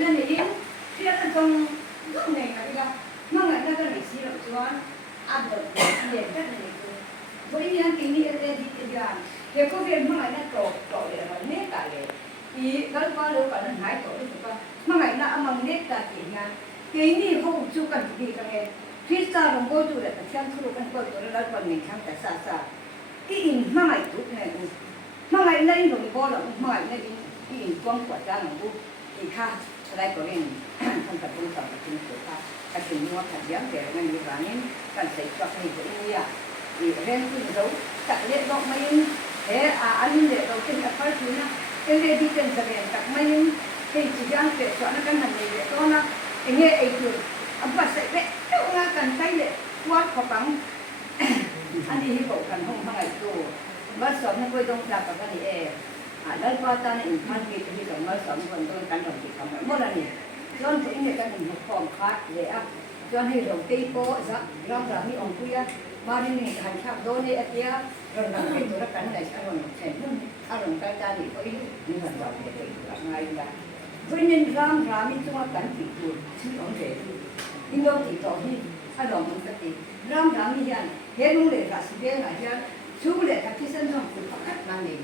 นั่นเองที่เราต้องต้องไงกันล่ะมั่งไงนั่นก็เลยสิเราชวนอันเดียวเดียวกันเลยบริเวณที่นี่เรื่องที่จะเกี่ยวกับเรื่องมั่งไงนั่นโตเลยเราเนี่ยกันเลยอีก็ว่าเรากันหายโตเลยถูกป่ะมั่งไงนั่นมั่งเนี่ยกันที่งานที่นี่เขาจุกันดีกันเลยที่สร้างโบจูเลยแต่ฉันทุกคนก็ตัวเราคนหนึ่งครั้งแต่ซาที่อินมั่งไงทุกเนี่ยมั่งไงนั่นตรงนี้บ่หรอกมั่งไงนั่นที่อินกว้างกว่าจ้าหลวงปู่อีกค่ะอะไรก็เรื่องท่านกับผู้สอนกับคุณสุภาพกับถึงว่าขัดแย้งแต่ในยุคนี้การใส่กระถิ่นตัวนี้อ่ะอีเรื่องที่เราตัดเล็ดดอกไม้อันนี้เด็กเราเป็นอัปเดตนะเป็นเรื่องที่เป็นแสดงจากไม้ที่จีนเป็นส่วนนั้นกันนี่เด็กตัวนะเงี้ยไอ้ตัวอัปเดตเด็กตัวงานกันใช้เด็กวัดขบังอันนี้ที่บอกกันห้องทั้งไอ้ตัววัดสอนให้ไปตรงจับกับกันนี่แล้วก็ตอนนี้มันมีที่สองร้อยสองคนต้นกันดอกติดทำเมื่อไรนี่ย้อนถึงเนี่ยกันหนึ่งฟอร์มคัดเลยอ่ะย้อนให้ดอกตีโป้ซักร้องรำนี่องคุยมาที่นี่ขันขับโดนเนี่ยเดียเราทำเป็นตัวกันไหนอารมณ์เช่นอารมณ์การจารีก็อีกนี่มันเราเนี่ยเป็นไงล่ะเพราะนั้นรำนี่ตัวกันติดตัวชื่อองเดียที่เราติดต่อที่อารมณ์มันก็ติดรำนี่ยันเห็นเลยรัสเดียนะยันชูเลยกับที่เส้นทางคุณพักนั่นเอง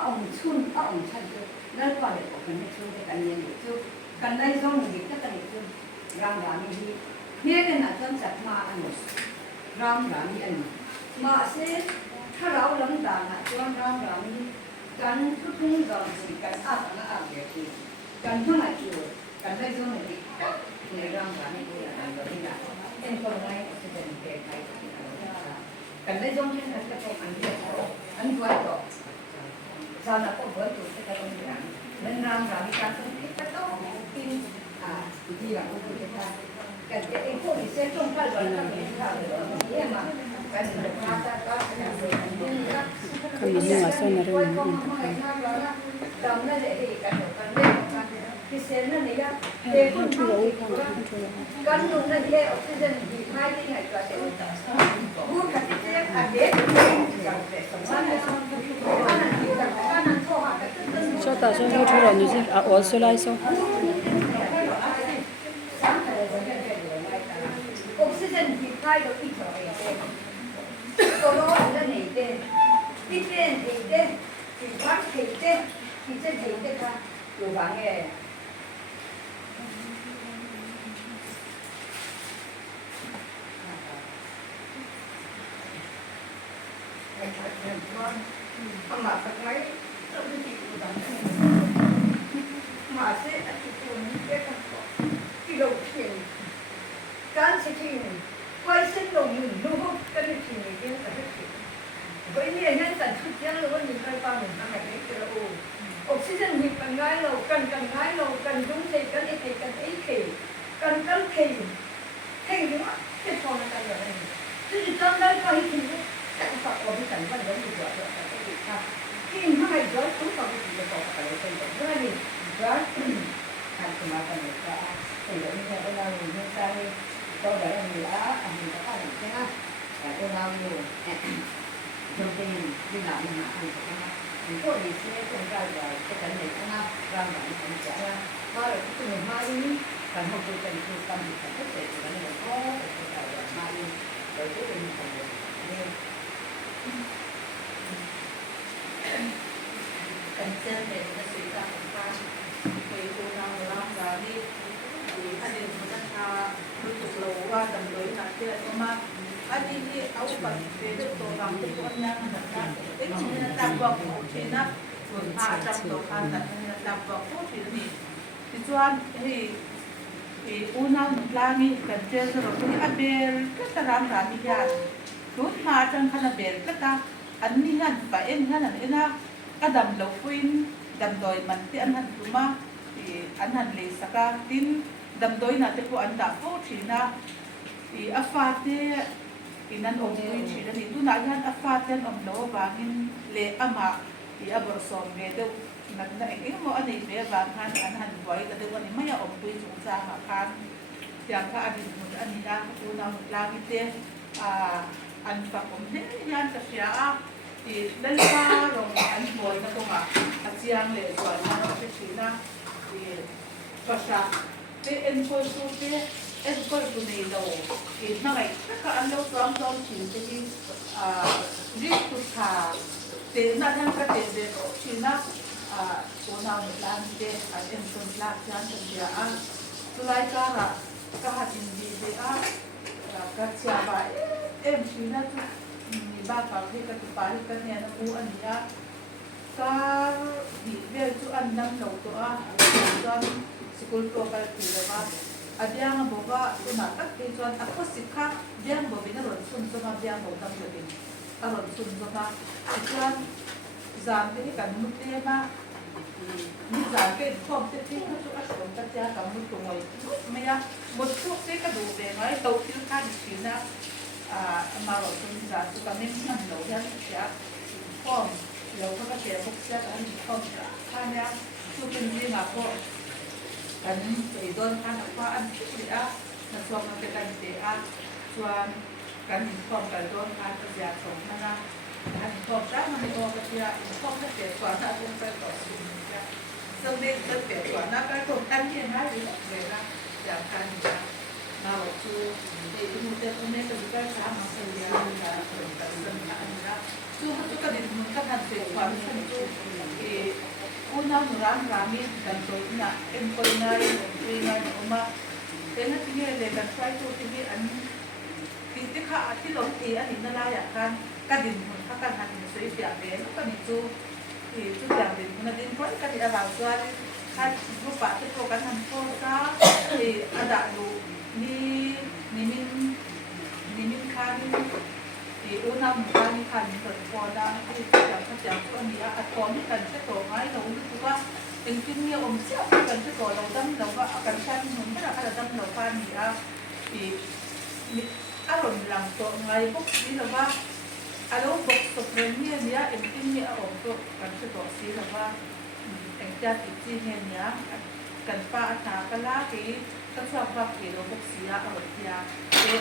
ông chun ông chăn chú nên qua để có cái này chun cái này để chú cái này do mình biết cái này chun ram đi nghe cái nào chân chặt mà anh ram đi anh mà sẽถ้าเราลำดับนะช่วงเริ่มนี้การทุกทุกอย่างสิ่งการอาบน้ำเดี๋ยวคือการทั้งหลายอยู่การได้ช่วงนี้ในเริ่มนี้คืออะไรก็ที่ละเอ็นคนไว้จะเป็นเด็กไทยการได้ช่วงนี้ก็ต้องอันเดียวอันไว้ต่อSana ko betul kita bilang menang kami kantor kita tahu mungkin dia untuk kita kan itu di setong kalau kami dia mah kan kata kami ni masuk nari dalam nade kan di sana ni ya kan nuna dia oksigen di mai ni hai tu ada bukan dia ada cho ta cho hỗ trợ rồi như thế ở số lại số oxygen thì khai được ít rồi tôi nói là này tên ít tên thì phát thì tên ta đủ vàng nghe không mà phải mấy trong cái gì của bạn mà sẽ là cái cái đầu tiênการสิ่งที่ไว้สิ่งลงมือรู้กันในที่นี้ยังแต่ไม่ถึงไว้เนี่ยยังแต่ทุกอย่างเลยว่ามีใครฟังหนึ่งทางไหนก็แล้วออกซิเจนมีกันง่ายเรากันง่ายเรากันยุ่งใจกันไอ้กันไอ้เขยกันเขยถึงว่าจะพอในการอย่างนี้ซึ่งจำได้ก็ให้ถึงแต่ฝากเอาไปกันว่าเดี๋ยวมีเดี๋ยวแต่ก็ดีค่ะที่ทำไมย้อนต้องฟังที่จะบอกอะไรเป็นแบบนี้ย้อนการสมาธิก็เป็นอย่างนี้เราอยู่ในใจtôi để làm gì đó mình có cái gì chứ tôi lao nhiều thông tin đi làm mình học mình có gì sẽ không ra rồi cái cảnh này nó ra mà mình sẽ ra đó là cái người mai đi còn không tôi cần tôi tâm thì phải thích để cái này có cái này là mai đi rồi cái mình còn được nên cần chân để nó suy ra một pha vì tôi đang làm đi thì anh em chúng taรู้สึกรู้ว่าดำเลยนักเที่ยวก็มาอันนี้เอาไปเป็นตัวรำที่คนยังนะครับเอ็กซ์เนี่ยจับบอกผู้ที่นักส่วนจับตัวการแต่เนี่ยจับบอกผู้ที่นี่ที่ชวนที่อุณหภูมิลามีกันเจอสรุปที่อันเบลก็จะรำรามิยาทุกมาจังขนาดเบลก็ตาอันนี้นั่นไปเอ็นนั่นอันนี้นะก็ดำเหลวฟินดำโดยมันที่อันนั้นตัวมาที่อันนั้นเลยสักทีดำโดยน่ะจะพูดอันดับผู้ที่น่ะที่อัฟฟาเตที่นั่นองค์ที่นั่นที่ดูน่ะยันอัฟฟาเตนองค์โลบางินเละอามาที่อับรสอมเบดนั่นน่ะเองว่าอันนี้เบบางฮันอันฮันไว้แต่เดี๋ยววันนี้ไม่อยากองค์ที่สงสารมาคันอย่างพระอดีตมุนอันนี้นะดูน่ะลามิเตอันฝากผมเนี่ยยันจะเสียที่เล่นฟ้าลงอันบนนะตรงอ่ะอาเจียงเลยส่วนนั้นเราไปชี้นะที่ ภาษาเอ็นคนสูเตเอ็นคนตัวนี้เราอีกนั่งไงถ้าอันเราซ้อมชิมที่รีบทุกท่าเตนั่นทั้งประเทศเดียวชินะโอนเอาหลังเดอันเอ็นคนหลักยันเป็นเดียร์สุดท้ายก็หัดอินดีเดียก็เชื่อว่าเอ็มชินะทุกมีบ้านเขาที่ก็จะไปกันเนี่ยนะกูอันนี้ก็ดีเวลจุอันนั้นเราตัวจนสกุลตัวไปถือเลยว่าอันยังบอกว่าตัวนักที่จนอักขสิกขายังบอกเป็นอารมณ์สุนทรมายังบอกตั้งแต่เป็นอารมณ์สุนทรมาจนจานที่กันมุดเลี้ยมานี่จานก็ท่วมที่เขาจุอักษรตัดยากับมุดตรงไว้ไม่ยากหมดทุกสิ่งก็ดูเป็นไงตัวที่ข้าดิฉันนะมาหลอกจนจานตัวนี้มันเรายังเสียท่วมเราก็เสียพวกเสียอันนี้ท่วมข้าเนี่ยทุกเป็นที่มาก็กันไปโดนข้าหักว่าอันที่ดีอ่ะมาชวนมันเป็นกันเตะชวนกันหินท่วมกันโดนข้าจะเสียสองนะอันหินท่วมจ้ามันไม่โดนกันเสียหินท่วมก็เสียส่วนนั้นต้องไปต่อสู้เนี่ยซึ่งเด็กก็เสียส่วนนั้นก็ต้องอันที่น่าดีเลยนะอย่างการมาบอกชูเด็กที่มุดเด็กคนนี้ก็จะได้ช้ามาเสียการผลการศึกษาอันนี้นะชูเขาจะกระดิ่งมันก็ทันเสียความสนุกunang ramai dan soalnya employee dengan rumah dengan tinggi level try to tinggi an kita kahที่ล้มตีอันนี้นั่นแหละอย่างกันกระดิ่งมันถ้าการหันสวยเสียเป็นก็มีจูที่จูอย่างดิ่งมันดิ่งเพราะกันที่เราส่วนถ้ารูปแบบที่โปรกันทำโปรก็ที่อันดับดูนี่มินคันที่unang kan kan terpodangที่yang tu ni atau ni kan seto mai lo itu juga intinya siapa kan seto lo dan lo akan kan mungkin akan ada lo kan ni aron lang to ngai bok ni lo ba alo bok to premier ni intinya aron to kan seto si lo ba engja ti ni kan pa ata kala ki kan sa pa ki lo bok sia aron dia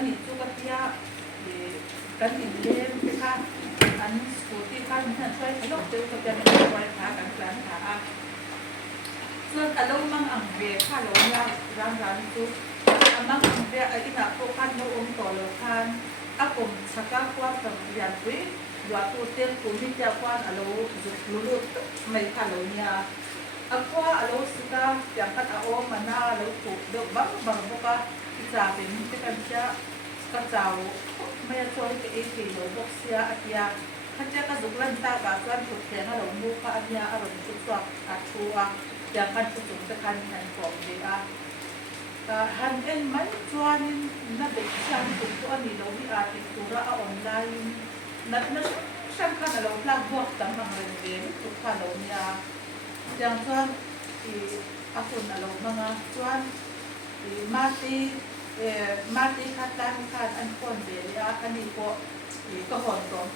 ani tu ka diaกันอินเดียนค่ะอันสกูที่ข้ามันช่วยลดเร็วกับจะเป็นไวขากันกลางขาส่วนอารมณ์มังอังเบียข้าหลงยาร้านจุมังอังเบียไอ้ที่นักโตขันโนองต่อโลคันอากงสักการควากับยันวิยาตัวเต็มกุมิจาควานอารมณ์จุดลุดไม่ข้าหลงยาอากว่าอารมณ์สุกาอย่างกันอาโอมานาอารมณ์ถูกเดือดบังบุกที่จะเป็นที่กันจะก็เจ้าไม่ช่วยกับเอทีหรือบกเสียอัตยาถ้าเจ้าก็สุกลันตาบาดวันสุดแข็งอารมณ์มุขอัตยาอารมณ์สุดสวบอัดชัวอย่างคันสุดสุดจะคันหันของเดียหันเอ็นมันชวนนั่นเด็กช่างสุดตัวนี้เราวิอาติตัวเราออนไลน์นั่นช่างคันเราพลาดพวกต่างๆเรื่องเดียวทุกคันเราเนี่ยอย่างชวนที่อาคุณเราบ้างชวนมาตีคัดตั้งคันอันคนเดียอันนี้ก็หอนตรง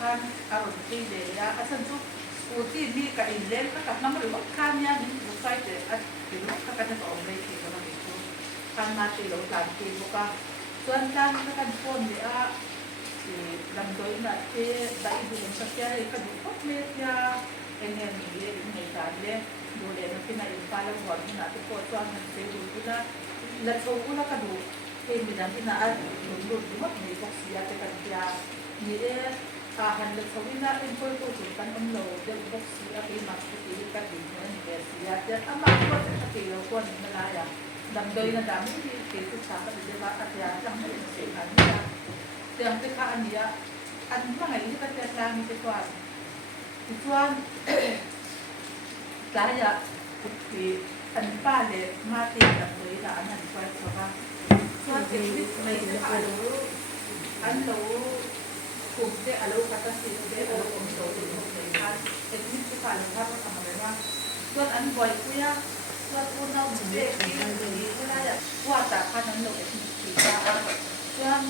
คันอารมณ์ที่เดียอันฉันทุกผู้ที่มีกับอินเดียก็กับน้ำหรือว่าคันเนี่ยมีบุคคลเดียอันที่รู้ก็กันจะออกเลยที่ก็มาดูคันมาตีหลงหลานตีบุกส่วนการกันคนเดียลำโดยนัดที่ได้ดูสักอย่างก็ดูพวกเมียเอ็นเอ็นเลี้ยในการเลี้ยดูเลี้ยที่ไหนอินฟาแล้วหอนที่ไหนที่โคตรว่ามันเป็นดูที่นั่นและโชว์แล้วก็ดูเห็นมีน้ำที่น่าหลุดมัดมีพวกเสียแต่กันยามีหันและโชว์น่าเป็นคนตัวสุดกันโลเดินพวกเสียไปมาที่กันดีเหมือนเดียเสียจะอามาก็จะตีเราคนมันอะไรอย่างดำโดยนะดำที่เกิดศึกษาก็จะว่าอาจารย์จำให้เสียหันนี่เรื่องที่ข้าอันนี้อันเมื่อไงที่ก็จะกลางมีแต่ตัวส่วนหลายอย่างที่อันป้าเลยมาตีกับเลยละอันนั้นก็ใช่ป่ะส่วนที่ไม่ได้อันรู้กลุ่มที่อันรู้พัฒนาสิ่งที่อันรู้องค์โตถึงองค์เลยค่ะเอ็ดมิตรที่ผ่านมาก็ทำอะไรว่าส่วนอันบ่อยคุยส่วนคุณเอาเด็กที่เวลาจะว่าจากพันนั้นเราเอ็ดมิตรที่จะส่วน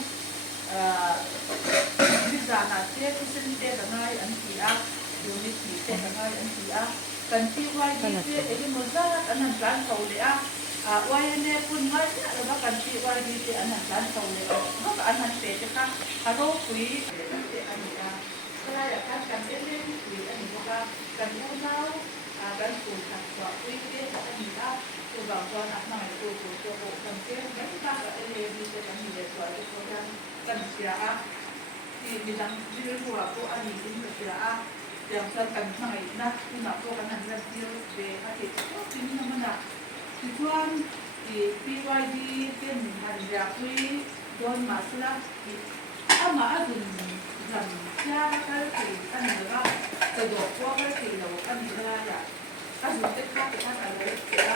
วิจารณ์เจ้าที่สิ่งเด็กง่ายอันที่อยู่ในที่เด็กง่ายอันที่กันที่ว่าที่เอ็ดมิตรอันนั้นการเขาเลยว่าเนี่ยคุณง่ายเนี่ยเรากันที่ว่าที่อันนั้นการเขาเลยก็อันนั้นเด็กค่ะฮัลโหลคุยอันนี้เวลาอยากกันเล่นคุยอันนี้ก็กันพูดเล่ากันคุยกันว่าคุยเรื่องอันนี้ ตัวบางคนอ่ะนั่งตัวโอ้กันเสียยังตากับเอเลมีแต่กันมีแต่ตัวตัวกันเสียอ่ะที่มีทั้งที่เรียกว่าตัวอันนี้ที่มันเสียอ่ะอย่างเช่นกันนั่งนะที่หนักตัวกันนั่งเรื่องเดียวเดี๋ยวอาทิตย์ก็ที่นี่มันอ่ะที่ชวนที่BYDเป็นมันอยากคุยโดนมาสละเอามาอันนึงทำยาก็คืออันนี้ก็กระโดดว่าก็คือเราอันนี้ก็อยากอันนี้เป็นค่าเป็นค่าอะไรเสีย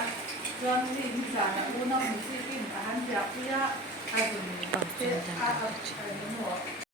yang ni misalnya una musik ini akan siap dia, aduh,